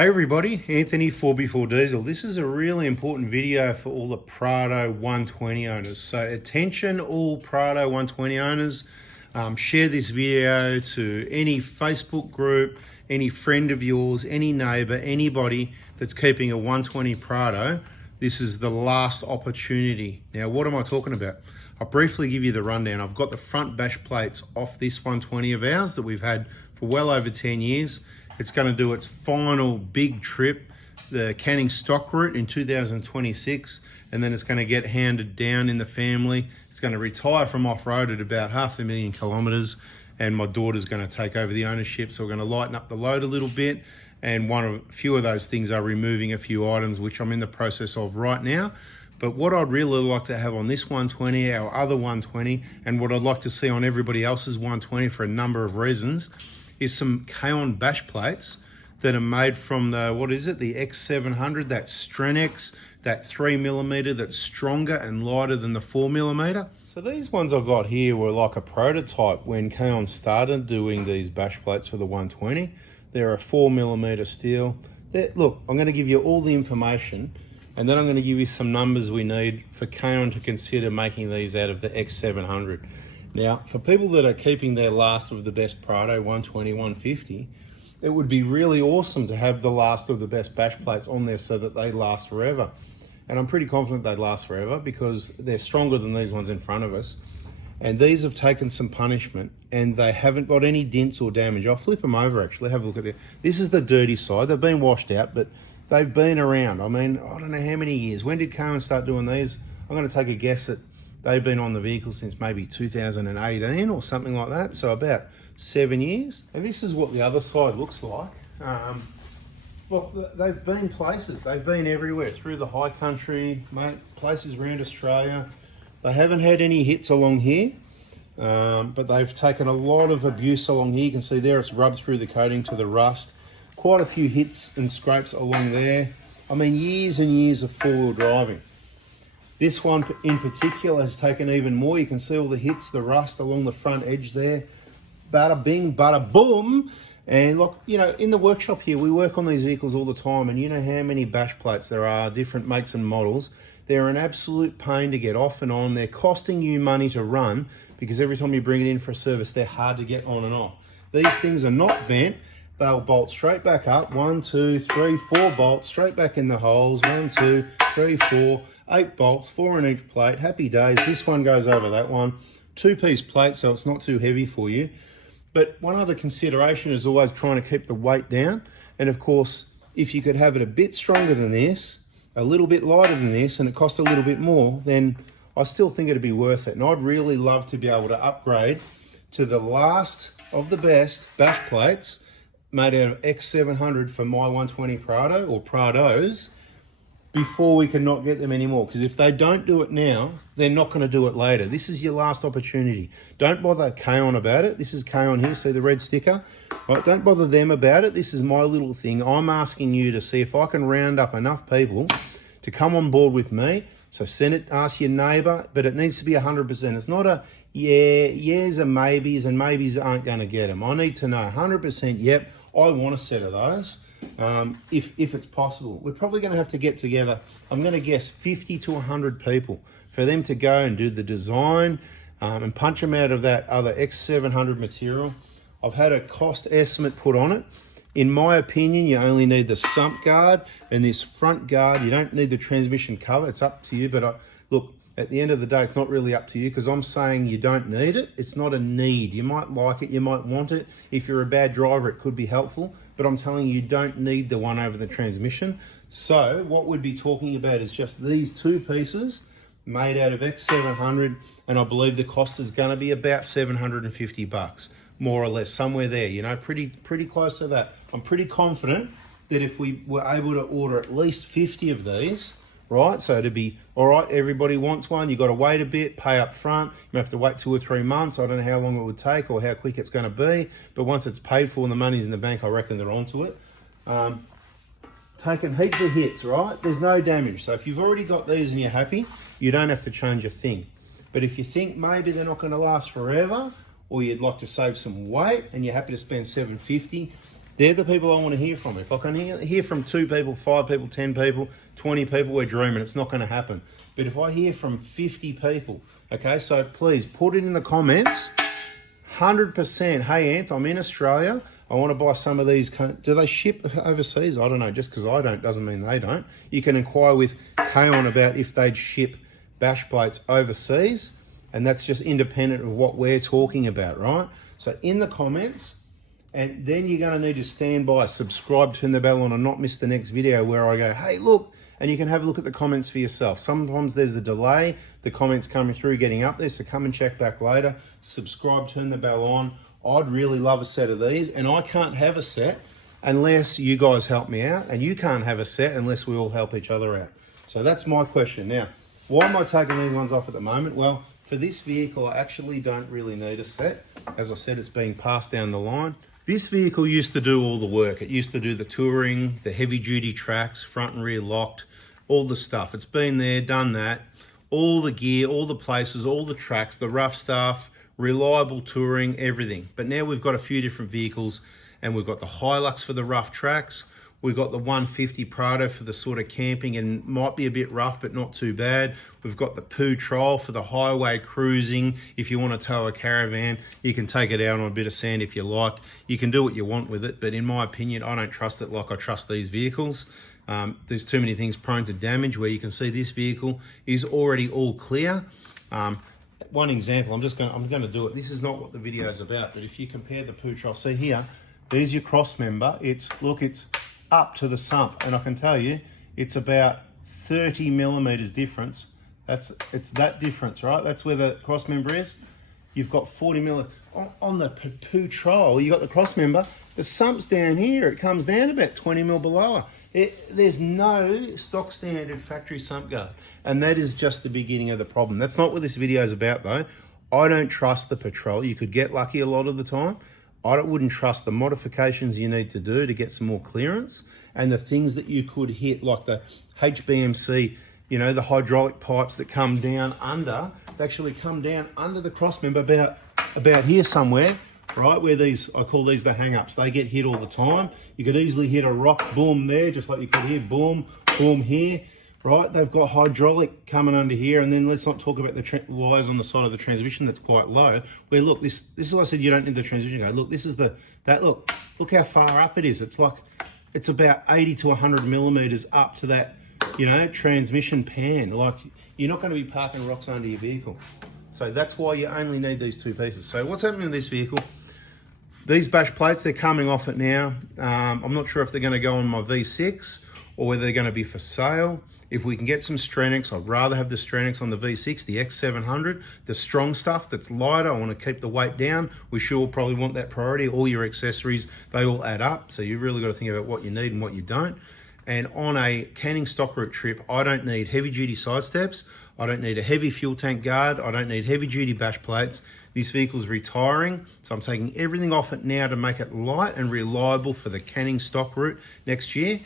Hey everybody, Anthony 4x4 Diesel. This is a really important video for all the Prado 120 owners. So attention all Prado 120 owners, share this video to any Facebook group, any friend of yours, any neighbor, anybody that's keeping a 120 Prado. This is the last opportunity. Now what am I talking about? I'll briefly give you the rundown. I've got the front bash plates off this 120 of ours that we've had for well over 10 years. It's going to do its final big trip, the canning stock route in 2026, and then it's going to get handed down in the family. It's going to retire from off-road at about 500,000 kilometers, and my daughter's going to take over the ownership, so we're going to lighten up the load a little bit, and a few of those things are removing a few items, which I'm in the process of right now. But what I'd really like to have on this 120, our other 120, and what I'd like to see on everybody else's 120 for a number of reasons, is some KAON bash plates that are made from the, the X700, that Strenex, that 3mm that's stronger and lighter than the 4mm. So these ones I've got here were like a prototype when KAON started doing these bash plates for the 120. They're a 4mm steel. Look, I'm going to give you all the information, and then I'm going to give you some numbers we need for KAON to consider making these out of the X700. Now, for people that are keeping their last of the best Prado 120, 150, it would be really awesome to have the last of the best bash plates on there so that they last forever. And I'm pretty confident they'd last forever because they're stronger than these ones in front of us. And these have taken some punishment and they haven't got any dents or damage. I'll flip them over actually, have a look at them. This is the dirty side. They've been washed out, but they've been around. I mean, I don't know how many years. When did KAON start doing these? I'm going to take a guess at they've been on the vehicle since maybe 2018 or something like that, so about 7 years. And this is what the other side looks like. Well, they've been places, they've been everywhere, through the high country, places around Australia. They haven't had any hits along here, but they've taken a lot of abuse along here. You can see there it's rubbed through the coating to the rust. Quite a few hits and scrapes along there. I mean, years and years of four-wheel driving. This one in particular has taken even more. You can see all the hits, the rust along the front edge there. Bada bing, bada boom. And look, you know, in the workshop here, we work on these vehicles all the time, and you know how many bash plates there are, different makes and models. They're an absolute pain to get off and on. They're costing you money to run because every time you bring it in for a service, they're hard to get on and off. These things are not bent. They'll bolt straight back up. 1, 2, 3, 4 bolts straight back in the holes. 1, 2, 3, 4. 8 bolts, 4 in each plate. Happy days. This one goes over that one. 2-piece plate, so it's not too heavy for you. But one other consideration is always trying to keep the weight down. And of course, if you could have it a bit stronger than this, a little bit lighter than this, and it cost a little bit more, then I still think it'd be worth it. And I'd really love to be able to upgrade to the last of the best bash plates made out of X700 for my 120 Prado or Prados, before we can not get them anymore. Because if they don't do it now, they're not going to do it later. This is your last opportunity. Don't bother KAON about it. This is KAON here, see the red sticker? Right, don't bother them about it. This is my little thing. I'm asking you to see if I can round up enough people to come on board with me. So send it, ask your neighbour, but it needs to be 100%. It's not a yeahs and maybes aren't going to get them. I need to know 100%, yep, I want a set of those. If it's possible. We're probably going to have to get together, I'm going to guess 50 to 100 people for them to go and do the design and punch them out of that other X700 material. I've had a cost estimate put on it. In my opinion, you only need the sump guard and this front guard. You don't need the transmission cover. It's up to you. But look, at the end of the day, it's not really up to you because I'm saying you don't need it. It's not a need. You might like it. You might want it. If you're a bad driver, it could be helpful. But I'm telling you, you don't need the one over the transmission. So what we'd be talking about is just these two pieces made out of X700. And I believe the cost is going to be about 750 bucks, more or less, somewhere there, you know, pretty close to that. I'm pretty confident that if we were able to order at least 50 of these, right? So to be, all right, everybody wants one. You've got to wait a bit, pay up front. You have to wait 2 or 3 months. I don't know how long it would take or how quick it's going to be. But once it's paid for and the money's in the bank, I reckon they're onto it. Taking heaps of hits, right? There's no damage. So if you've already got these and you're happy, you don't have to change a thing. But if you think maybe they're not going to last forever, or you'd like to save some weight and you're happy to spend $750, They're the people I want to hear from. If I can hear from 2 people, 5 people, 10 people, 20 people, we're dreaming. It's not going to happen. But if I hear from 50 people, okay, so please put it in the comments. 100%. Hey, Anth, I'm in Australia. I want to buy some of these. Do they ship overseas? I don't know. Just because I don't doesn't mean they don't. You can inquire with KAON about if they'd ship bash plates overseas. And that's just independent of what we're talking about, right? So in the comments, and then you're going to need to stand by, subscribe, turn the bell on, and not miss the next video where I go, hey, look, and you can have a look at the comments for yourself. Sometimes there's a delay, the comments coming through, getting up there, so come and check back later. Subscribe, turn the bell on. I'd really love a set of these, and I can't have a set unless you guys help me out, and you can't have a set unless we all help each other out. So that's my question. Now, why am I taking these ones off at the moment? Well, for this vehicle, I actually don't really need a set. As I said, it's being passed down the line. This vehicle used to do all the work. It used to do the touring, the heavy duty tracks, front and rear locked, all the stuff. It's been there, done that, all the gear, all the places, all the tracks, the rough stuff, reliable touring, everything. But now we've got a few different vehicles, and we've got the Hilux for the rough tracks. We've got the 150 Prado for the sort of camping and might be a bit rough, but not too bad. We've got the Poo Troll for the highway cruising. If you want to tow a caravan, you can take it out on a bit of sand if you like. You can do what you want with it, but in my opinion, I don't trust it like I trust these vehicles. There's too many things prone to damage, where you can see this vehicle is already all clear. One example, I'm going to do it. This is not what the video is about, but if you compare the Poo Troll, see here, there's your cross member. It's up to the sump, and I can tell you it's about 30 millimeters difference. It's that difference, right? That's where the cross member is. You've got 40 millimeters on the Poo Troll. You got the cross member. The sump's down here. It comes down about 20 mil below. There's no stock standard factory sump guard, and that is just the beginning of the problem. That's not what this video is about, though. I don't trust the Patrol. You could get lucky a lot of the time. I wouldn't trust the modifications you need to do to get some more clearance, and the things that you could hit, like the HBMC, you know, the hydraulic pipes that come down under, they actually come down under the cross member about here somewhere, right, where these, I call these the hang-ups. They get hit all the time. You could easily hit a rock, boom there, just like you could hear boom, boom here. Right, they've got hydraulic coming under here, and then let's not talk about the wires on the side of the transmission that's quite low. Where look, this is why I said you don't need the transmission guard. Look, this is look how far up it is. It's about 80 to 100 millimeters up to that, you know, transmission pan. Like, you're not going to be parking rocks under your vehicle. So that's why you only need these 2 pieces. So what's happening with this vehicle? These bash plates, they're coming off it now. I'm not sure if they're going to go on my V6 or whether they're going to be for sale. If we can get some Stranix, I'd rather have the Stranix on the V6, the X700, the strong stuff that's lighter. I want to keep the weight down. We sure probably want that priority. All your accessories, they all add up. So you really got to think about what you need and what you don't. And on a canning stock route trip, I don't need heavy duty side steps. I don't need a heavy fuel tank guard. I don't need heavy duty bash plates. This vehicle's retiring, so I'm taking everything off it now to make it light and reliable for the canning stock route next year.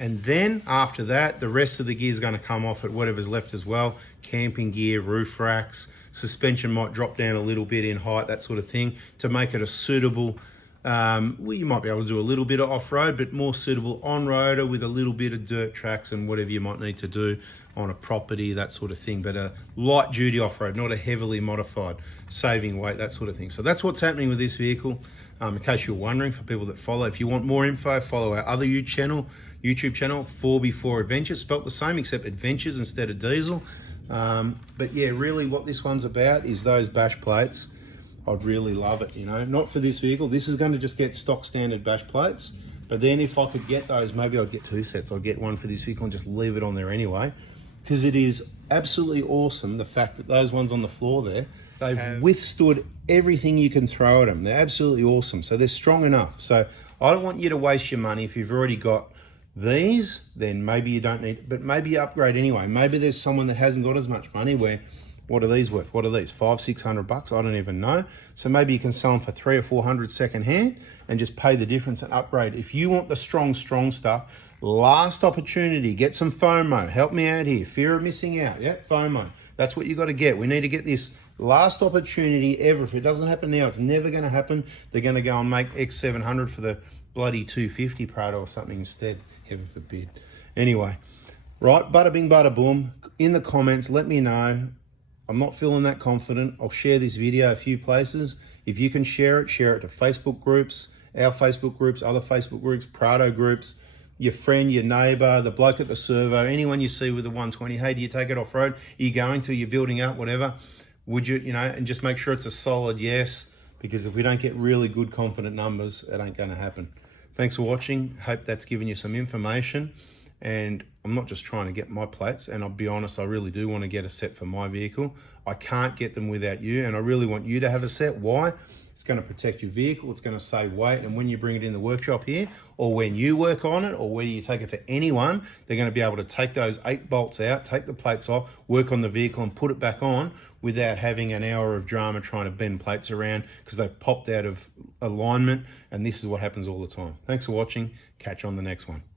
And then after that, the rest of the gear is going to come off at whatever's left as well. Camping gear, roof racks, suspension might drop down a little bit in height, that sort of thing, to make it a suitable, well, you might be able to do a little bit of off-road, but more suitable on-roader with a little bit of dirt tracks and whatever you might need to do on a property, that sort of thing. But a light duty off-road, not a heavily modified, saving weight, that sort of thing. So that's what's happening with this vehicle. In case you're wondering, for people that follow, if you want more info, follow our other YouTube channel, 4x4 Adventures, spelt the same except Adventures instead of diesel. But yeah, really what this one's about is those bash plates. I'd really love it, you know, not for this vehicle. This is going to just get stock standard bash plates. But then if I could get those, maybe I'd get 2 sets. I'd get one for this vehicle and just leave it on there anyway. Because it is absolutely awesome, the fact that those ones on the floor there, they've withstood everything you can throw at them. They're absolutely awesome. So they're strong enough. So I don't want you to waste your money. If you've already got these, then maybe you don't need, but maybe you upgrade anyway. Maybe there's someone that hasn't got as much money where, what are these worth? What are these? $500-600? I don't even know. So maybe you can sell them for $300 or $400 second hand and just pay the difference and upgrade. If you want the strong stuff, last opportunity, get some FOMO. Help me out here. Fear of missing out. Yeah, FOMO. That's what you got to get. We need to get this last opportunity ever. If it doesn't happen now, it's never going to happen. They're going to go and make X700 for the bloody 250 Prado or something instead, heaven forbid. Anyway, right, bada bing, bada boom. In the comments, let me know. I'm not feeling that confident. I'll share this video a few places. If you can share it to Facebook groups, our Facebook groups, other Facebook groups, Prado groups, your friend, your neighbor, the bloke at the servo, anyone you see with the 120. Hey, do you take it off-road? Are you going to? You're building up, whatever. Would you, and just make sure it's a solid yes, because if we don't get really good, confident numbers, it ain't going to happen. Thanks for watching. Hope that's given you some information. And I'm not just trying to get my plates, and I'll be honest, I really do want to get a set for my vehicle. I can't get them without you, and I really want you to have a set. Why? It's going to protect your vehicle, it's going to save weight, and when you bring it in the workshop here, or when you work on it, or when you take it to anyone, they're going to be able to take those 8 bolts out, take the plates off, work on the vehicle and put it back on without having an hour of drama trying to bend plates around because they've popped out of alignment, and this is what happens all the time. Thanks for watching. Catch you on the next one.